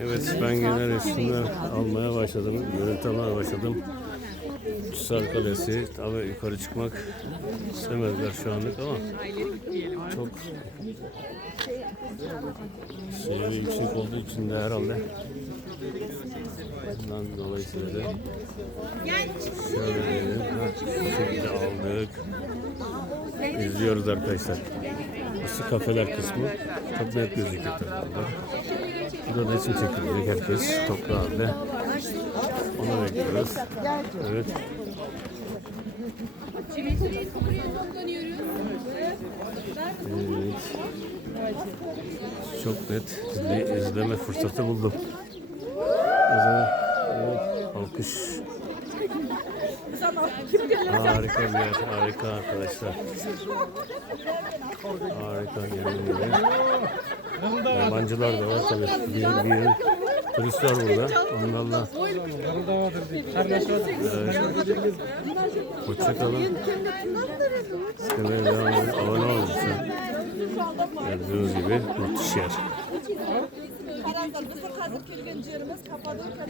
Evet ben gene resimler almaya başladım. Görüntü almaya başladım. Çısar Kalesi. Tabi yukarı çıkmak istemezler şu anlık ama çok seviye yüksek olduğu için de herhalde bundan dolayısıyla da şöyle diyelim. Ha, şekilde aldık. İzliyoruz arkadaşlar. Burası kafeler kısmı. Çok net gözüküyor tabii. Burada resim çekilecek herkes toplu halde. Onu bekliyoruz. Evet. Evet. Çok net bir izleme fırsatı buldum. Zaman evet, alkış. Harika bir yer, harika arkadaşlar. Harika yemin Yabancılar da var tabii. Bir, bir turist var burada. Onlarla. Hoşçakalın. İstemeye devam edin. Abone olun. Gördüğünüz gibi müthiş yer.